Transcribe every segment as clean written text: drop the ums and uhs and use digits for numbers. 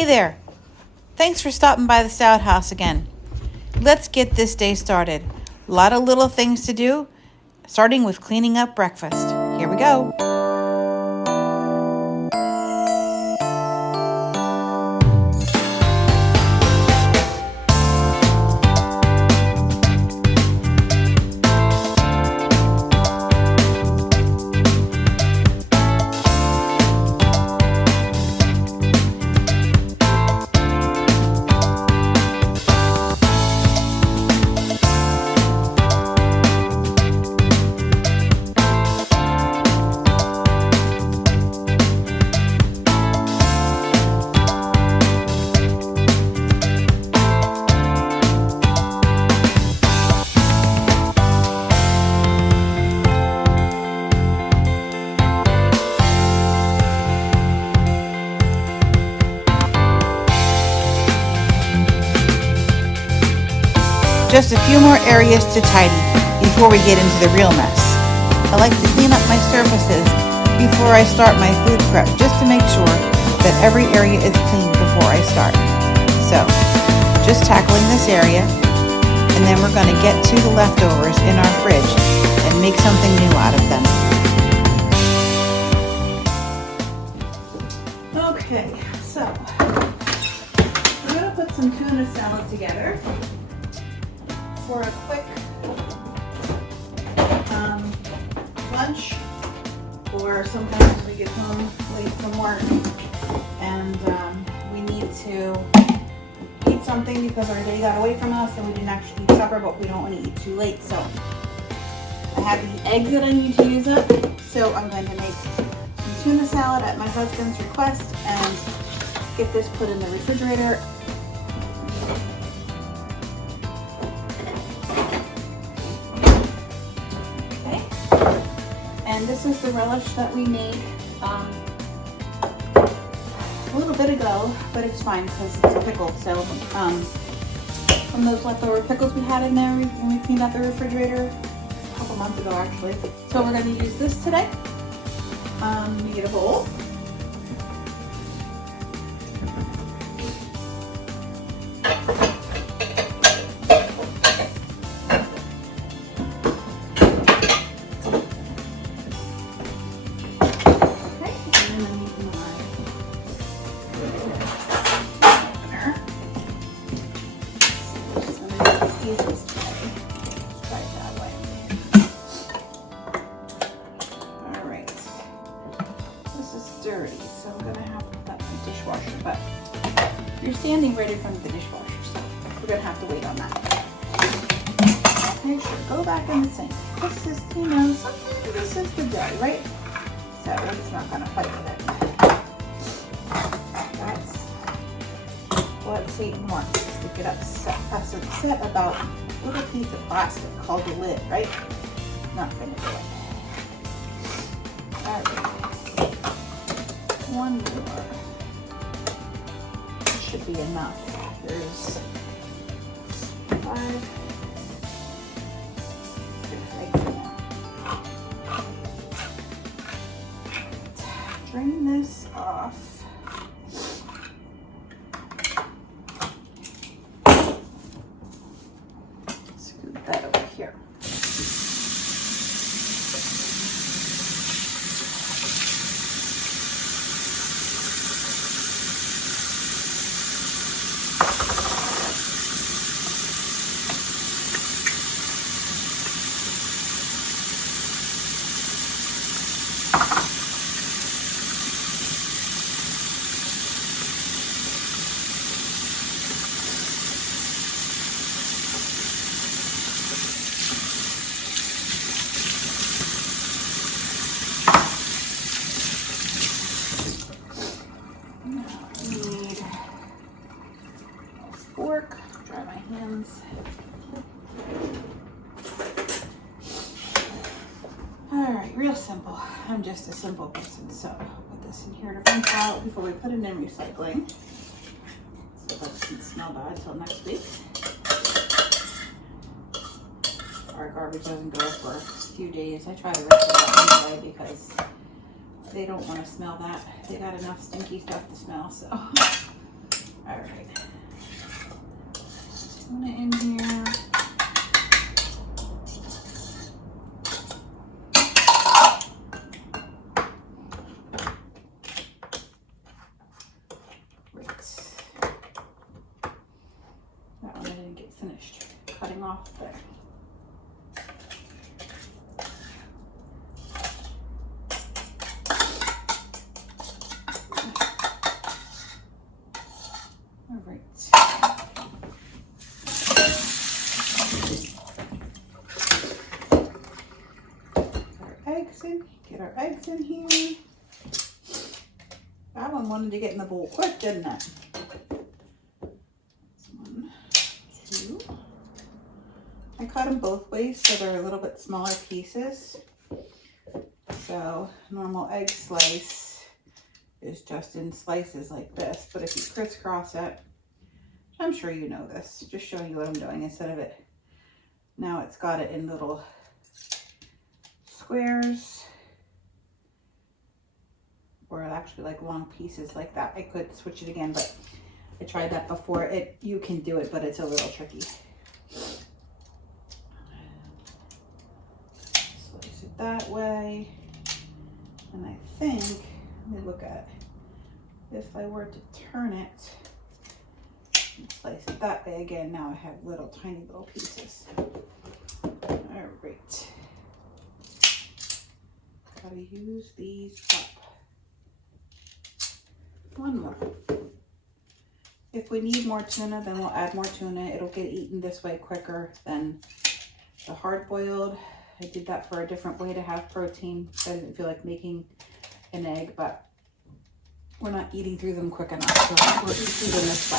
Hey there. Thanks for stopping by the Stout House again. Let's get this day started. A lot of little things to do, starting with cleaning up breakfast. Here we go. Just a few more areas to tidy before we get into the real mess. I like to clean up my surfaces before I start my food prep, just to make sure that every area is clean before I start. So, just tackling this area, and then we're going to get to the leftovers in our fridge and make something new out of them. Okay, so I'm going to put some tuna salad together for a quick lunch, or sometimes we get home late from work and we need to eat something because our day got away from us and we didn't actually eat supper, but we don't want to eat too late. So I have the eggs that I need to use up, so I'm going to make some tuna salad at my husband's request and get this put in the refrigerator. And this is the relish that we made a little bit ago, but it's fine because it's a pickle. So from those leftover pickles we had in there when we cleaned out the refrigerator a couple months ago actually. So we're going to use this today. You get a bowl. Dirty, so I'm gonna have to put that in the dishwasher, but you're standing right in front of the dishwasher, so we're gonna have to wait on that. Okay, sure, go back in the sink. This is, sometimes this is the day, right? So we're just not gonna fight with it. That's what Satan wants us to get upset about a little piece of plastic called the lid, right? Not gonna do it. All right. One more. This should be enough. There's 5, 6 eggs in there. Drain this off. Scoop that over here. Fork, dry my hands. All right, real simple. I'm just a simple person, so I'll put this in here to rinse out before we put it in recycling. So that doesn't smell bad till next week. Our garbage doesn't go for a few days. I try to rinse it out anyway because they don't want to smell that. They got enough stinky stuff to smell, so. All right. Tuna in here. That one I didn't get finished cutting off there. All right. Get our eggs in here. That one wanted to get in the bowl quick, didn't it? 1, 2. I cut them both ways so they're a little bit smaller pieces. So normal egg slice is just in slices like this, but if you crisscross it, I'm sure you know this, just showing you what I'm doing instead of it. Now it's got it in little squares, or actually like long pieces like that. I could switch it again, but I tried that before. You can do it, but it's a little tricky. Slice it that way. And I think, let me look at it. If I were to turn it and slice it that way again, now I have little tiny little pieces. All right. Gotta use these up. One more. If we need more tuna, then we'll add more tuna. It'll get eaten this way quicker than the hard boiled. I did that for a different way to have protein. I didn't feel like making an egg, but we're not eating through them quick enough, so we're eating them this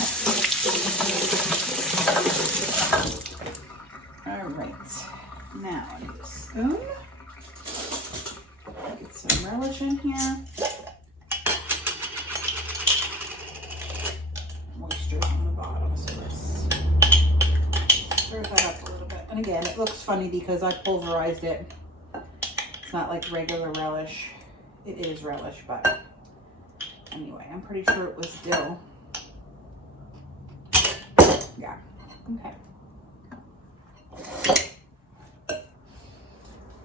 way. All right, now I need a spoon. Get some relish in here. Moisture on the bottom, so let's stir that up a little bit. And again, it looks funny because I pulverized it. It's not like regular relish. It is relish, but anyway, I'm pretty sure it was dill. Yeah, okay.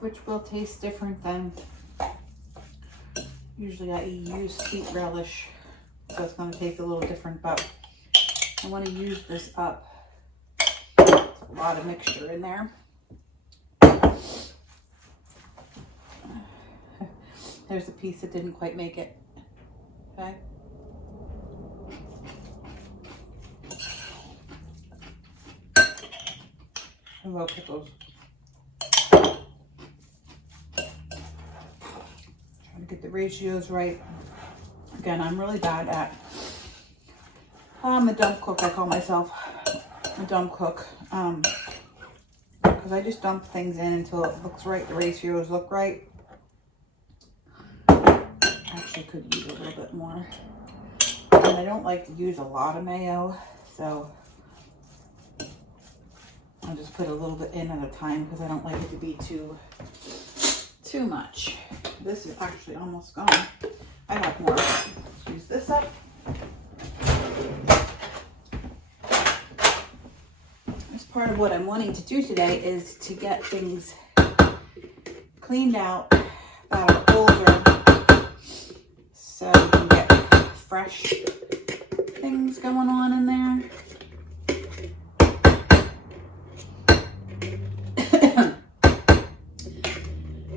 Which will taste different than usually I use sweet relish, so it's going to taste a little different, but I want to use this up. There's a lot of mixture in there. There's a piece that didn't quite make it. Okay. I love pickles. Get the ratios right. Again, I'm really bad at, I'm a dump cook. I call myself a dump cook, because I just dump things in until it looks right, the ratios look right. Actually could use a little bit more, and I don't like to use a lot of mayo, so I'll just put a little bit in at a time because I don't like it to be too much. This is actually almost gone. I have more. Let's use this up. As part of what I'm wanting to do today is to get things cleaned out that are older, so you can get fresh things going on in there.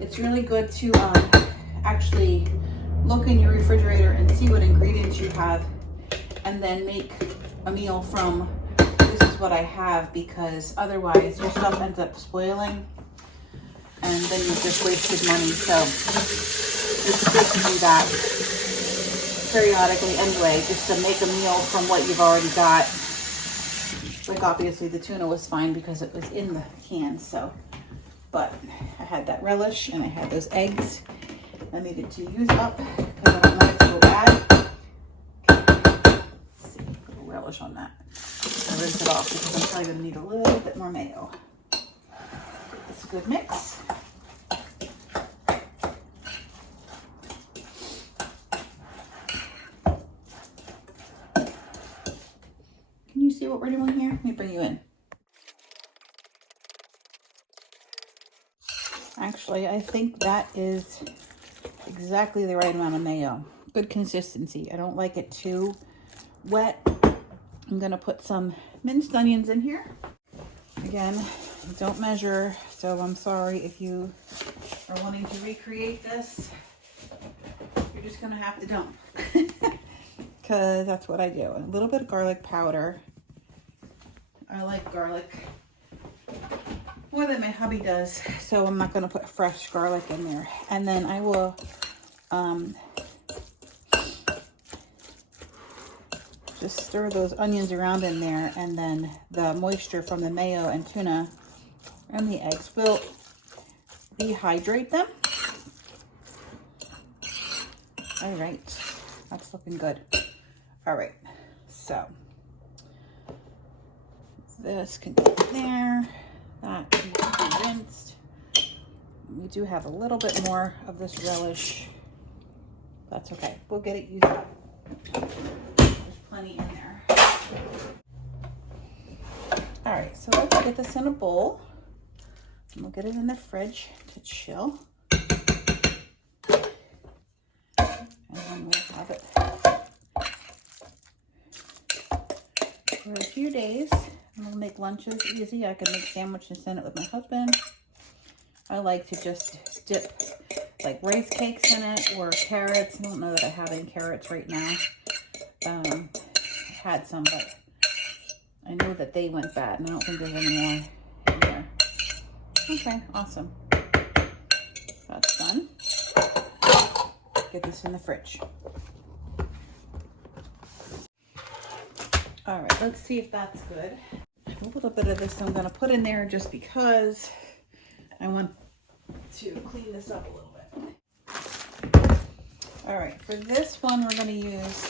It's really good to actually look in your refrigerator and see what ingredients you have, and then make a meal from this is what I have, because otherwise your stuff ends up spoiling and then you've just wasted money. So it's good to do that periodically anyway, just to make a meal from what you've already got. Like obviously the tuna was fine because it was in the can, so, but I had that relish and I had those eggs I needed to use up because I don't want it to go bad. Let's see, put a relish on that. I'll rinse it off because I'm probably going to need a little bit more mayo. It's a good mix. see what we're doing here? Let me bring you in. Actually, I think that is exactly the right amount of mayo. Good consistency. I don't like it too wet. I'm gonna put some minced onions in here. Again, I don't measure, so I'm sorry if you are wanting to recreate this. You're just gonna have to dump. Because that's what I do. A little bit of garlic powder. I like garlic more than my hubby does, so I'm not going to put fresh garlic in there. And then I will just stir those onions around in there, and then the moisture from the mayo and tuna and the eggs will dehydrate them. All right, that's looking good. All right, so this can go in there. That can be rinsed. We do have a little bit more of this relish. That's okay. We'll get it used up. There's plenty in there. All right, so let's get this in a bowl. And we'll get it in the fridge to chill. And then we'll have it for a few days. We'll make lunches easy. I can make sandwiches and send it with my husband. I like to just dip like rice cakes in it or carrots. I don't know that I have any carrots right now. I had some, but I know that they went bad, and I don't think there's any more in there. Okay, awesome. That's done. Get this in the fridge. All right, let's see if that's good. A little bit of this I'm going to put in there just because I want to clean this up a little bit. All right, for this one we're going to use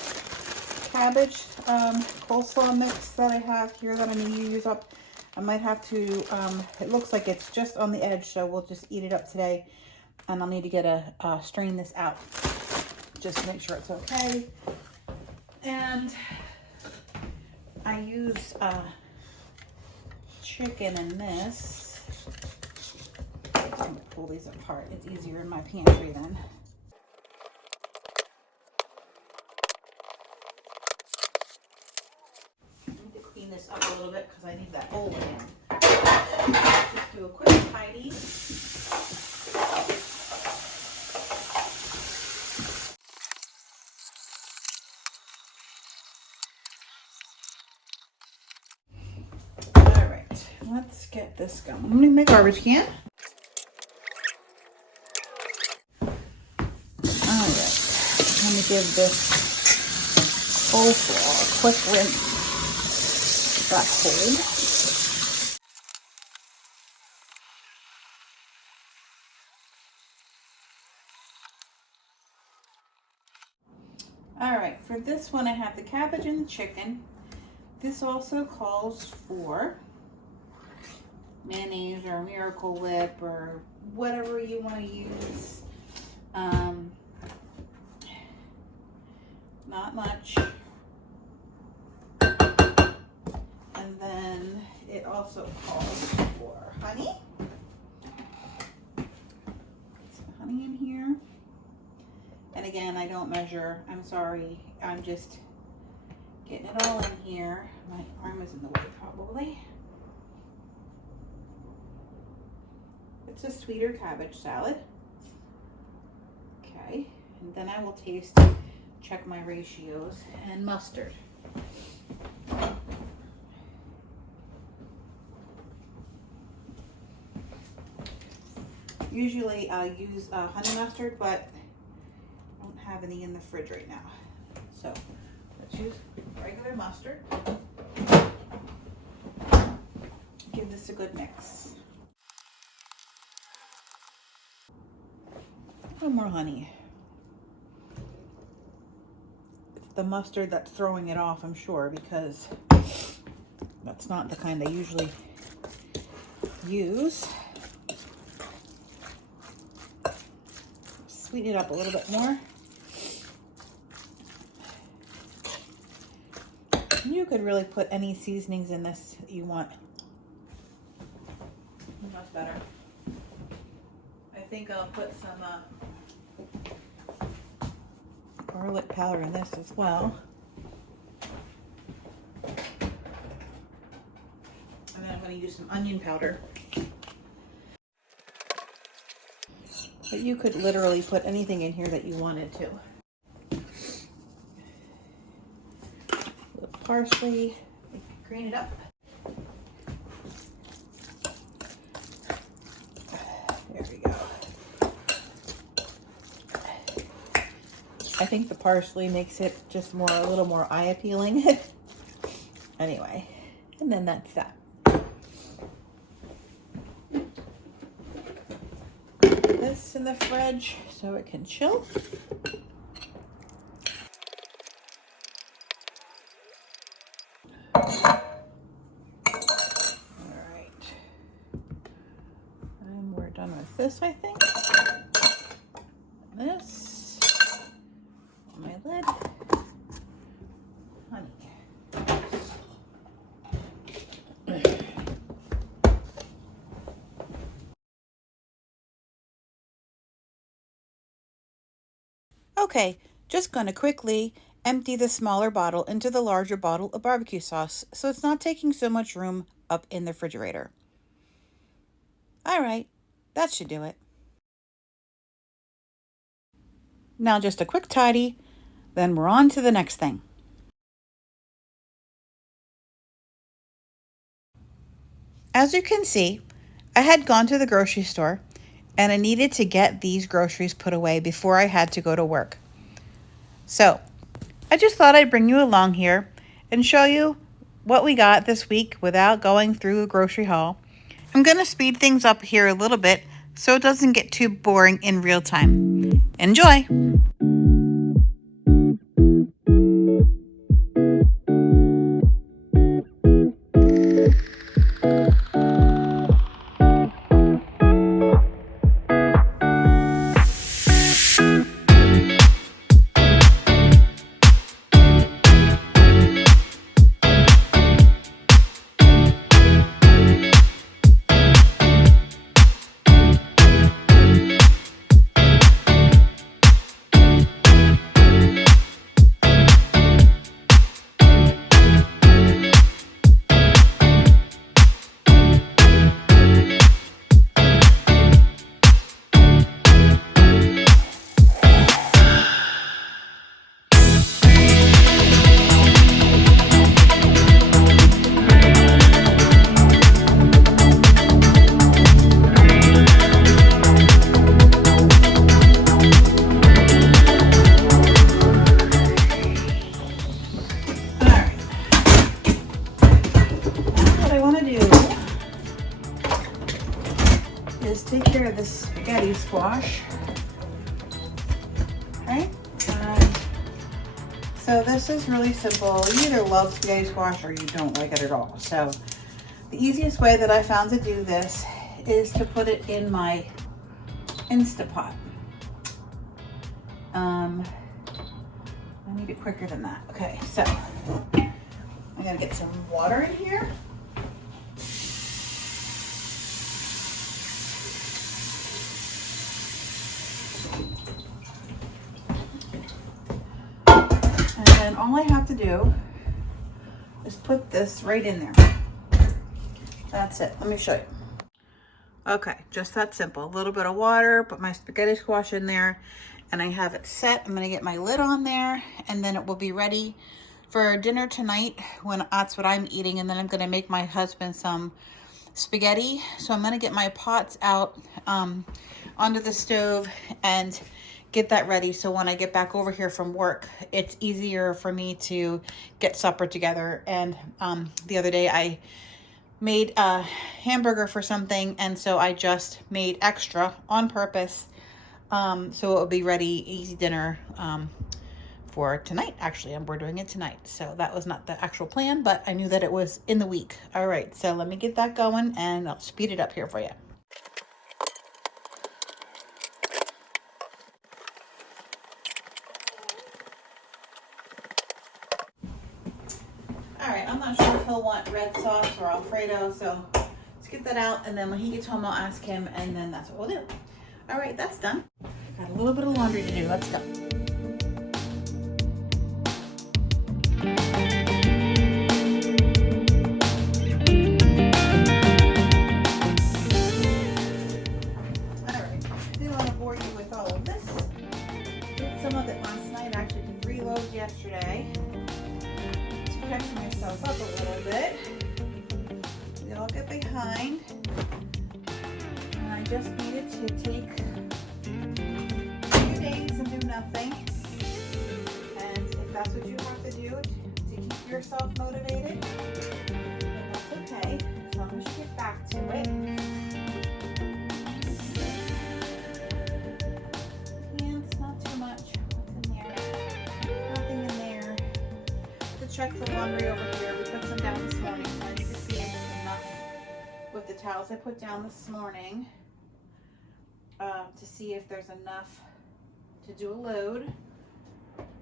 cabbage coleslaw mix that I have here that I'm going to use up. I might have to, it looks like it's just on the edge, so we'll just eat it up today. And I'll need to get strain this out just to make sure it's okay. And I use chicken in this. I'm going to pull these apart. It's easier in my pantry then. I need to clean this up a little bit because I need that bowl again. Just do a quick tidy. Let's get this going. I'm gonna make a garbage can. Alright, let me give this coleslaw a quick rinse. Got cold. Alright, for this one I have the cabbage and the chicken. This also calls for mayonnaise or Miracle Whip or whatever you want to use. Not much. And then it also calls for honey. Some honey in here. And again, I don't measure. I'm sorry. I'm just getting it all in here. My arm is in the way probably. It's a sweeter cabbage salad. Okay, and then I will check my ratios, and mustard. Usually I use honey mustard, but I don't have any in the fridge right now. So let's use regular mustard. Give this a good mix. A little more honey. It's the mustard that's throwing it off, I'm sure, because that's not the kind I usually use. Sweeten it up a little bit more. You could really put any seasonings in this that you want. Much better. I think I'll put some garlic powder in this as well. And then I'm going to use some onion powder. But you could literally put anything in here that you wanted to. A little parsley, green it up. There we go. I think the parsley makes it just a little more eye appealing. Anyway, and then that's that. This in the fridge so it can chill. All right, and we're done with this, I think. This on my lid. Honey. Okay, just gonna quickly empty the smaller bottle into the larger bottle of barbecue sauce so it's not taking so much room up in the refrigerator. All right, that should do it. Now just a quick tidy, then we're on to the next thing. As you can see, I had gone to the grocery store and I needed to get these groceries put away before I had to go to work. So I just thought I'd bring you along here and show you what we got this week without going through a grocery haul. I'm going to speed things up here a little bit so it doesn't get too boring in real time. Enjoy! Is take care of this spaghetti squash. Okay, so this is really simple. You either love spaghetti squash or you don't like it at all. So the easiest way that I found to do this is to put it in my Instapot. I need it quicker than that. Okay, so I'm gonna get some water in here. And all I have to do is put this right in there. That's it. Let me show you. Okay, just that simple. A little bit of water, put my spaghetti squash in there, and I have it set. I'm gonna get my lid on there, and then it will be ready for dinner tonight when that's what I'm eating. And then I'm gonna make my husband some spaghetti. So I'm gonna get my pots out onto the stove and get that ready, so when I get back over here from work, it's easier for me to get supper together. And the other day I made a hamburger for something, and so I just made extra on purpose, so it will be ready, easy dinner for tonight. Actually, we're doing it tonight, so that was not the actual plan, but I knew that it was in the week. All right, so let me get that going and I'll speed it up here for you. All right, I'm not sure if he'll want red sauce or Alfredo, so let's get that out, and then when he gets home, I'll ask him, and then that's what we'll do. All right, that's done. Got a little bit of laundry to do. Let's go. All right, I didn't want to bore you with all of this. Did some of it last night. I actually did reload yesterday to catch myself up a little bit. They all get behind, and I just needed to take and do nothing, and if that's what you have to do to keep yourself motivated, then that's okay, as long as you get back to it. And it's not too much. What's in there? Nothing in there. To check the laundry over here, we put some down this morning, so I need to see if it's enough with the towels I put down this morning, to see if there's enough to do a load.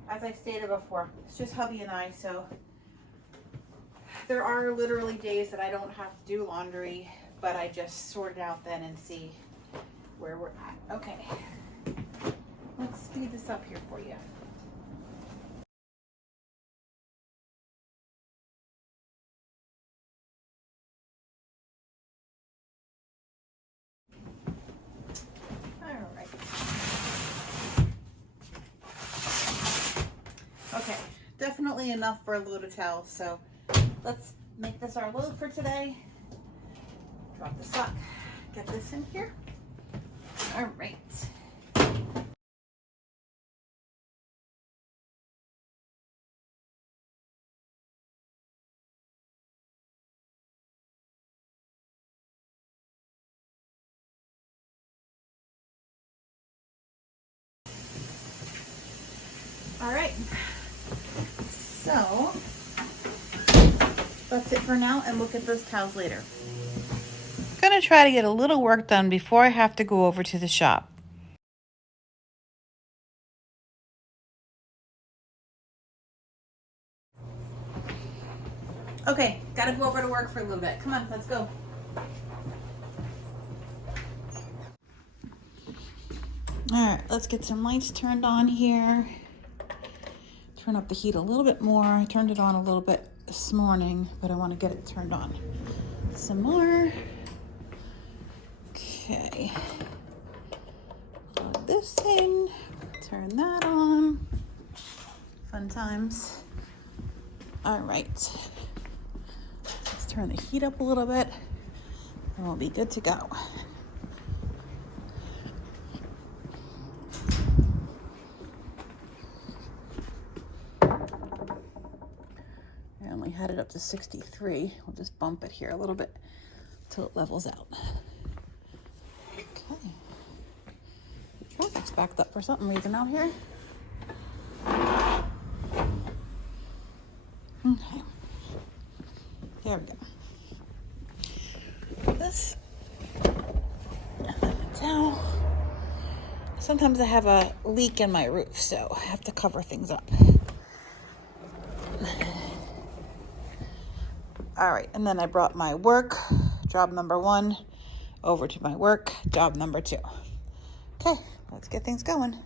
As I stated before, it's just hubby and I, so there are literally days that I don't have to do laundry, but I just sort it out then and see where we're at. Okay, let's speed this up here for you. Okay, definitely enough for a load of towels, so let's make this our load for today. Drop the sock, get this in here. All right. All right. So that's it for now, and we'll get those towels later. I'm gonna try to get a little work done before I have to go over to the shop. Okay, gotta go over to work for a little bit. Come on, let's go. All right, let's get some lights turned on here. Turn up the heat a little bit more. I turned it on a little bit this morning, but I want to get it turned on some more. Okay. Plug this in. Turn that on. Fun times. All right. Let's turn the heat up a little bit, and we'll be good to go. Had it up to 63. We'll just bump it here a little bit till it levels out. Okay. The traffic's backed up for some reason out here. Okay. There we go. This towel. Sometimes I have a leak in my roof, so I have to cover things up. All right, and then I brought my work, job number 1, over to my work, job number 2. Okay, let's get things going.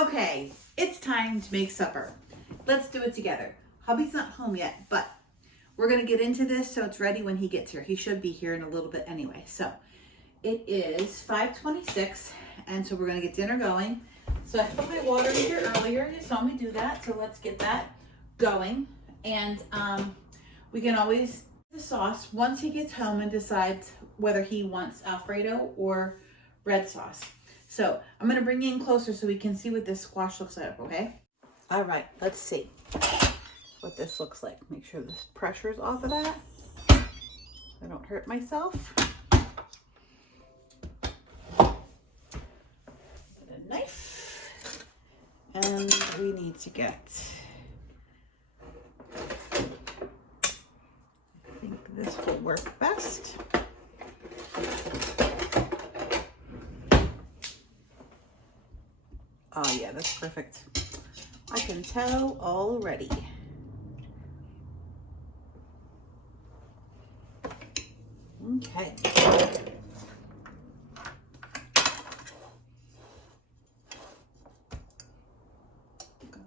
Okay, it's time to make supper. Let's do it together. Hubby's not home yet, but we're gonna get into this so it's ready when he gets here. He should be here in a little bit anyway. So it is 5:26, and so we're gonna get dinner going. So I put my water heater earlier. You saw me do that, so let's get that going. And we can always the sauce once he gets home and decides whether he wants Alfredo or red sauce. So I'm gonna bring you in closer so we can see what this squash looks like, okay? All right, let's see what this looks like. Make sure this pressure's off of that. I don't hurt myself. Get a knife. And we need to get, I think this will work best. Oh yeah, that's perfect. I can tell already. Okay.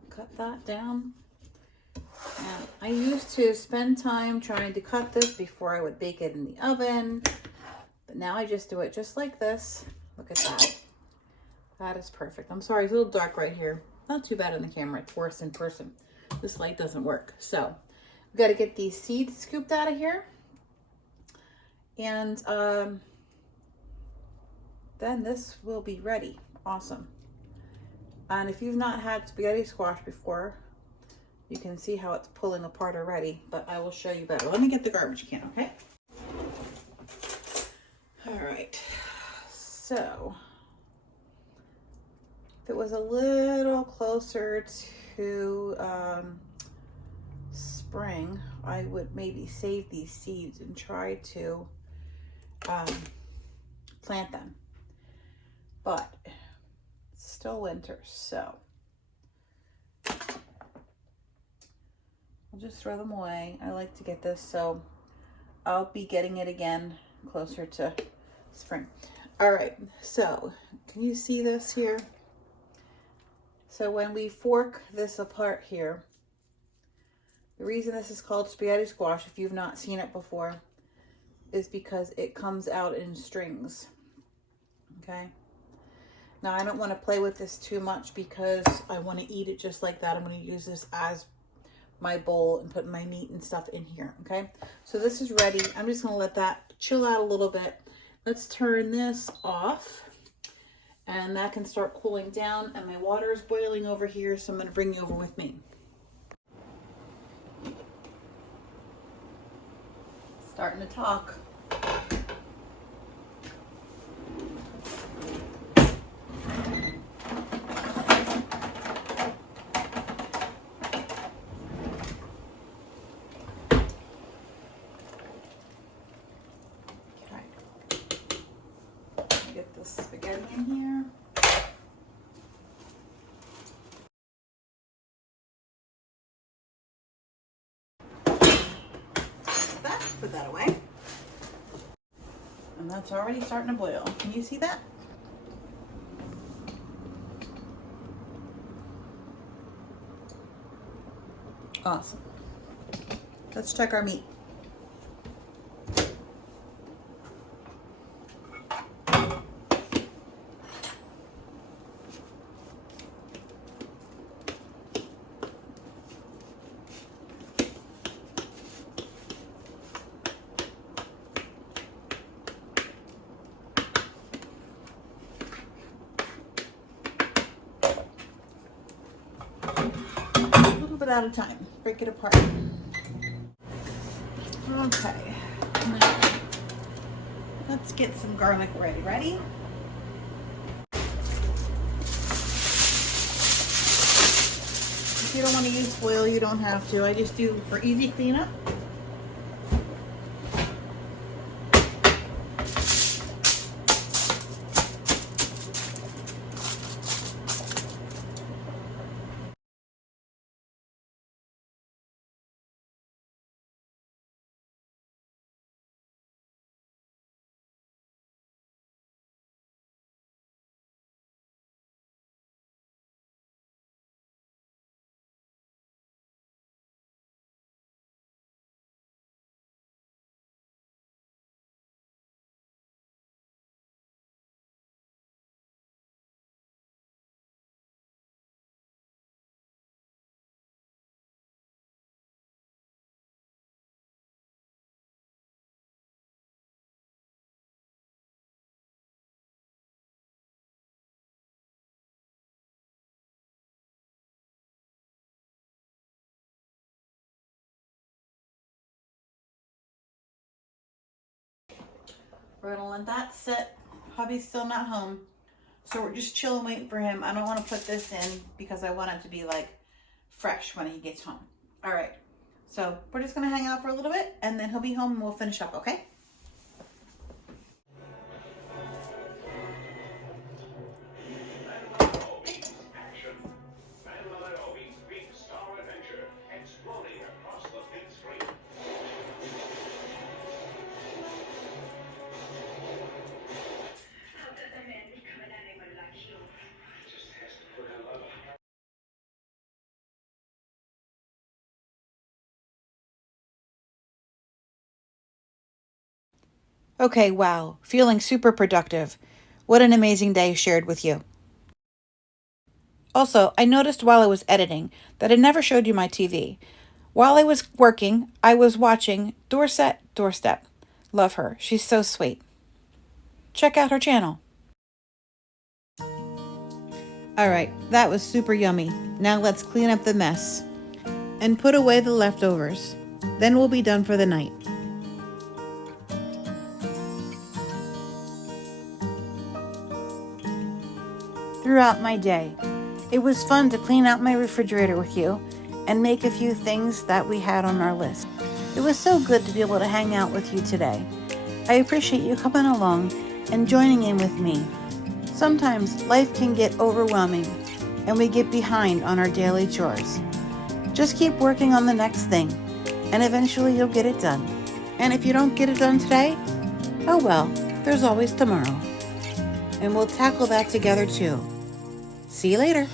Cut that down. And I used to spend time trying to cut this before I would bake it in the oven, but now I just do it just like this. Look at that. That is perfect. I'm sorry, it's a little dark right here. Not too bad on the camera. It's worse in person. This light doesn't work. So we've got to get these seeds scooped out of here. And then this will be ready. Awesome. And if you've not had spaghetti squash before, you can see how it's pulling apart already, but I will show you better. Let me get the garbage can, okay? All right. So if it was a little closer to spring, I would maybe save these seeds and try to plant them. But it's still winter, so I'll just throw them away. I like to get this, so I'll be getting it again closer to spring. All right, so can you see this here? So when we fork this apart here, the reason this is called spaghetti squash, if you've not seen it before, is because it comes out in strings, okay? Now I don't want to play with this too much because I want to eat it just like that. I'm going to use this as my bowl and put my meat and stuff in here, okay? So this is ready. I'm just going to let that chill out a little bit. Let's turn this off. And that can start cooling down, and my water is boiling over here, so I'm going to bring you over with me. Starting to talk. Okay. Get the spaghetti in here. Put that away. And that's already starting to boil. Can you see that? Awesome. Let's check our meat. At a time. Break it apart. Okay. Now, let's get some garlic ready. Ready? If you don't want to use foil, you don't have to. I just do for easy cleanup. We're gonna let that sit. Hubby's still not home, so we're just chilling, waiting for him. I don't want to put this in because I want it to be like fresh when he gets home. All right, so we're just gonna hang out for a little bit, and then he'll be home and we'll finish up, okay? Okay, wow, feeling super productive. What an amazing day shared with you. Also, I noticed while I was editing that I never showed you my TV. While I was working, I was watching Doorstep. Love her. She's so sweet. Check out her channel. All right, that was super yummy. Now let's clean up the mess and put away the leftovers. Then we'll be done for the night. Throughout my day, it was fun to clean out my refrigerator with you and make a few things that we had on our list. It was so good to be able to hang out with you today. I appreciate you coming along and joining in with me. Sometimes life can get overwhelming and we get behind on our daily chores. Just keep working on the next thing and eventually you'll get it done. And if you don't get it done today, oh well, there's always tomorrow. And we'll tackle that together too. See you later.